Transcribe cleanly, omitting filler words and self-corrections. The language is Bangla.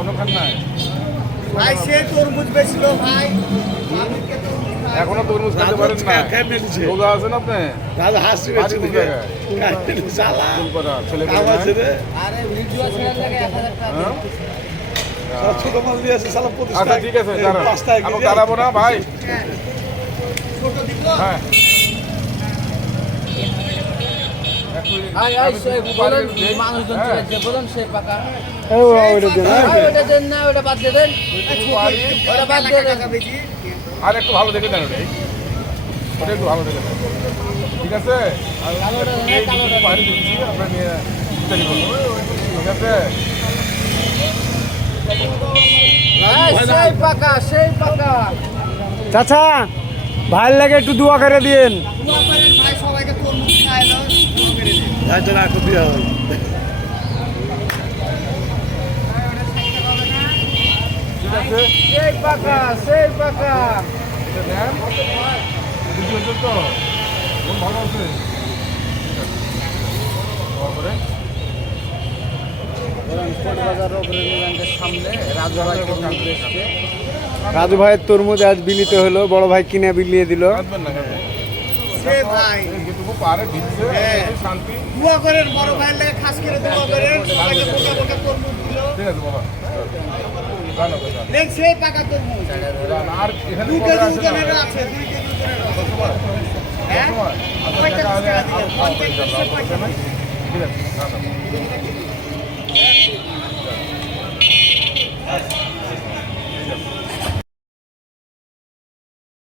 এখনো খান নাই? ভাই সে তরমুজ বেচলো ভাই। এখনো তরমুজ খেতে পারেন না? রোজা আছেন আপনি? বাড়ি কোন জায়গায়? ফুলপাড়া। ছেলে পেলে নাই? আরে ভিডিও ছেড়ে লাগে 1000 টাকা। হ্যাঁ? ছোট মাল দিয়ে আছে সালা 25 আচ্ছা ঠিক আছে দাঁড়ান। আমি দাঁড়াবো না ভাই। ছোট দিব। হ্যাঁ আই সেই বলেন মানুষজন চেয়েছে বলেন সে পাকা। ওটা দেন না ওটা বাদ দিয়ে দেন। ওটা বাদ দিয়ে দেন। আর একটু ভালো দেখে দেন ওটাই। ওটা একটু ভালো দেখে দেন। ঠিক আছে? আর কালোটা দেন, এই কালোটা দেন। বাইরে দিচ্ছি আপনার নিয়ে তৈরি করুন। ঠিক আছে? সেই পাকা সেই পাকা। চাচা ভাইয়ের লাগে একটু দোয়া করে দিয়েন। দোয়া করেন ভাই সবাইকে তরমুজ খাওয়ালো। দোয়া করে দিন। যাইতে রাখো দিয়া হয় ঠিক আছে? সেই পাকা সেই পাকা। এটা নেন। বুঝতে পেরেছেন তো? মন ভালো আছে? ঠিক আছে। দোয়া করে। বাজার ব্যাংকের সামনে রাজু ভাই তরমুজ বেচছে। রাজু ভাইয়ের তরমুজ আজ বিলিতে হলো, বড় ভাই কিনে বিলিয়ে দিল। কাঁদবেন না, কাঁদবেন না। সে ভাই যেটুকু পারে দিচ্ছে, হ্যাঁ। এই শান্তি। দোয়া করেন বড় ভাইয়ের লাগে খাস করে দোয়া করেন সবাইকে বোকা বোকা তরমুজ দিল। ঠিক আছে বাবা। জানো তো, জানো। দেখ সেই পাকা তরমুজ। জানো, আর এখানে 2 কবে কেজি আসে না? ওজনের আছে 2 কেজি ওজনের আছে। সবসময়? হ্যাঁ? সবসময়? আচ্ছা, পঁয়তাল্লিশ দেখা হলে টাকা আরো দিবেন, খাওয়া হবে 50 ইনশাআল্লাহ। টাকা। ঠিক আছে, জানো।